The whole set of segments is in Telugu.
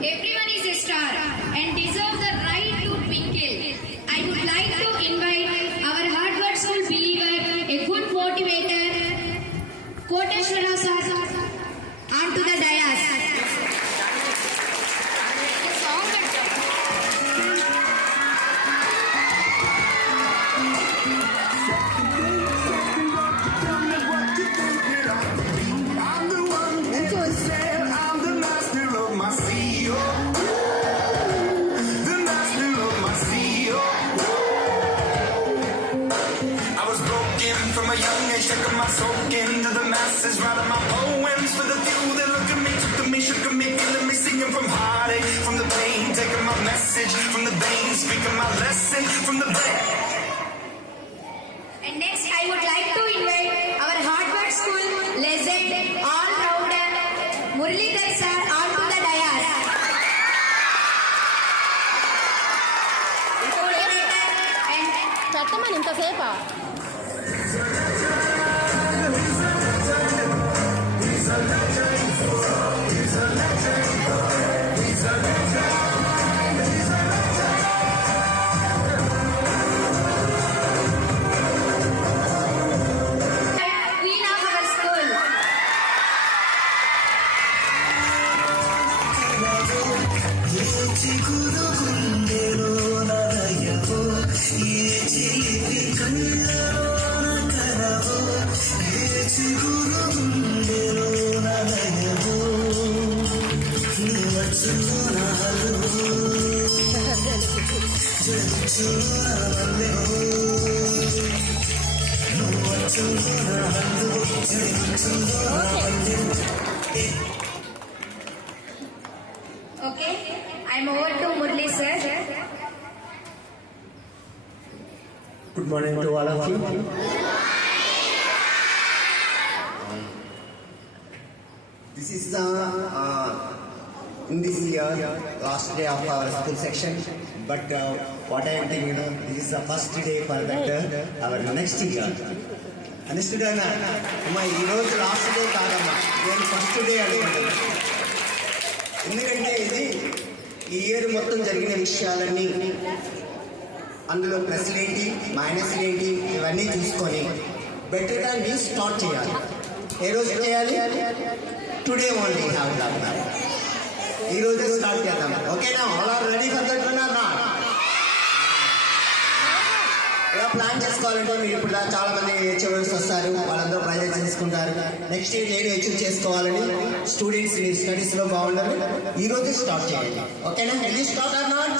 Everyone is a star and deserves the right to twinkle. I would like to invite our hard-working believer, a good motivator, Koteshwara sir, onto the dais. Shaking my soul into the masses, writing my poems for the few that look at me, took to me, shook at me, feeling me, singing from heartache, from the pain, taking my message from the veins, speaking my lesson from the bed. And next, I would like to invite our Harvard School legend, all-rounder, Muralidhar sir, onto the dais. పెట్టమని ఇంతసేపా Okay, I'm over to Murli sir. Good morning to all of you. This is the in this year last day of our school section, but what I am thinking, this is the first day for that our next year. Understood? అమ్మా ఈరోజు లాస్ట్ డే కాదమ్మా, నేను ఫస్ట్ డే అనుకుంటున్నాను. ఎందుకంటే ఇది ఈ ఇయర్ మొత్తం జరిగిన విషయాలన్నీ, అందులో ప్లస్లు ఏంటి మైనస్లు ఏంటి ఇవన్నీ చూసుకొని బెటర్గా నీ స్టార్ట్ చేయాలి. ఏ రోజు చేయాలి? Today only have. ఈ రోజే స్టార్ట్ చేద్దాం. ఓకేనా? All are ready for that one or not? ఇలా ప్లాన్ చేసుకోవాలంటే మీరు ఇప్పుడు చాలా మంది హెచ్ఓస్ వస్తారు, వాళ్ళందరూ ప్రైజెస్ తీసుకుంటారు. నెక్స్ట్ ఇయర్ నేను అచీవ్ చేసుకోవాలని స్టూడెంట్స్ మీ స్టడీస్లో బాగుండాలి. ఈ రోజే స్టార్ట్ చేయండి. ఓకేనా? Ready start or not?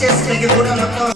Teachers దగ్గర కూడా మొత్తం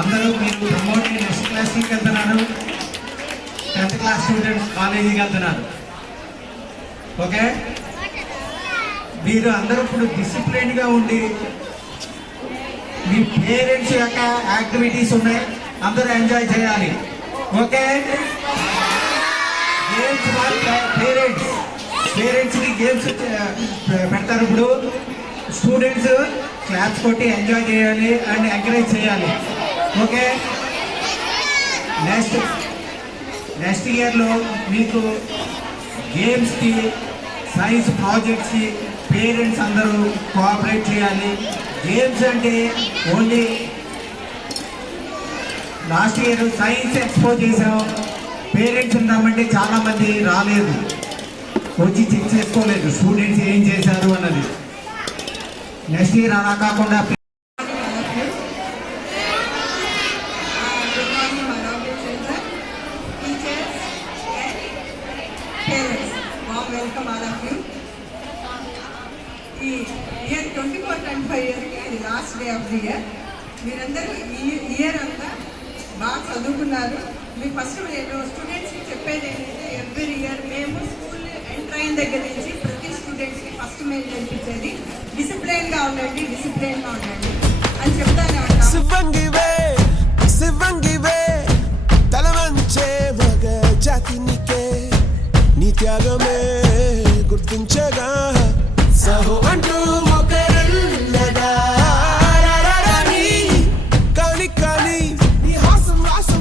అందరూ మీరు ప్రమోట్ నెక్స్ట్ క్లాస్కి వెళ్తున్నారు, 10th క్లాస్ స్టూడెంట్స్ కాలేజీకి వెళ్తున్నారు. ఓకే, మీరు అందరూ ఇప్పుడు డిసిప్లిన్గా ఉండి మీ పేరెంట్స్ యొక్క యాక్టివిటీస్ ఉన్నాయి, అందరూ ఎంజాయ్ చేయాలి. ఓకే, గేమ్స్ పేరెంట్స్కి గేమ్స్ పెడతారు. ఇప్పుడు స్టూడెంట్స్ క్లాప్స్ కొట్టి ఎంజాయ్ చేయాలి అండ్ ఎంకరేజ్ చేయాలి. ఓకే, నెక్స్ట్ ఇయర్లో మీకు గేమ్స్కి సైన్స్ ప్రాజెక్ట్స్కి పేరెంట్స్ అందరూ కోఆపరేట్ చేయాలి. గేమ్స్ అంటే only last year science expo చేసాం, పేరెంట్స్ ఉన్నామంటే చాలామంది రాలేదు, వచ్చి చెక్ చేసుకోలేదు స్టూడెంట్స్ ఏం చేశారు అన్నది. నెక్స్ట్ ఇయర్ అలా కాకుండా వెల్కమ్ ఆల్ ఆఫ్ యూ. ఈ ఇయర్ 24-25 ఇయర్కి ఇది last day of the year. మీరందరూ ఈ ఇయర్ అంతా బాగా చదువుకున్నారు. మీ ఫస్ట్ స్టూడెంట్స్కి చెప్పేది ఏంటంటే ఎవ్రీ ఇయర్ మేము స్కూల్ ఎంటర్ అయిన దగ్గర నుంచి ప్రతి స్టూడెంట్స్కి ఫస్ట్ మేము నేర్పించేది డిసిప్లైన్గా ఉండండి అని చెప్తానే ఉంటాం. శివంగివే తలవంచే మగ జాతినికే నీ త్యాగమే గుర్తించగా సహో అంటూ ఒకరున్నదా కానీ నీ హాసం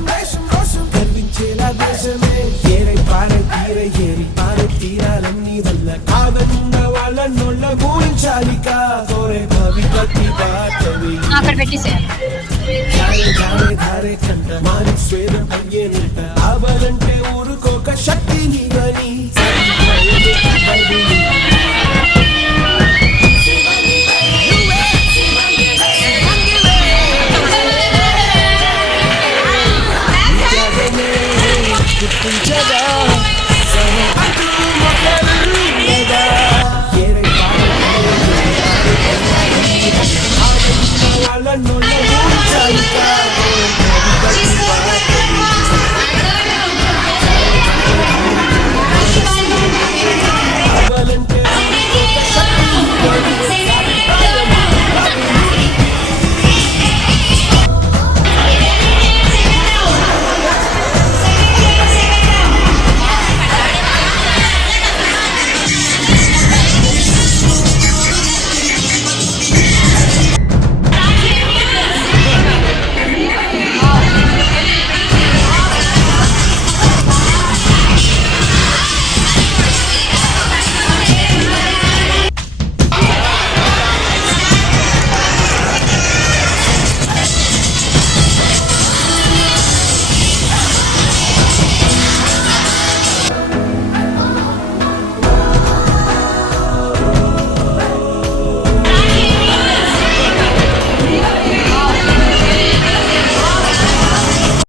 వేషం రోషం గర్వించేలా దేశమే ఏరై పారే తీరాలన్నీ వల్ల కాదన్న వాళ్ళ నోళ్ళ ఊహించాలి కోరే భవిపతి బాటవి అక్కడ పెట్టేసేయాలి. ధారే కంట మాని స్వేదం అయ్యేనంట అవ్వాలంటే ఊరుకోక శక్తి నీవని గుర్తించగా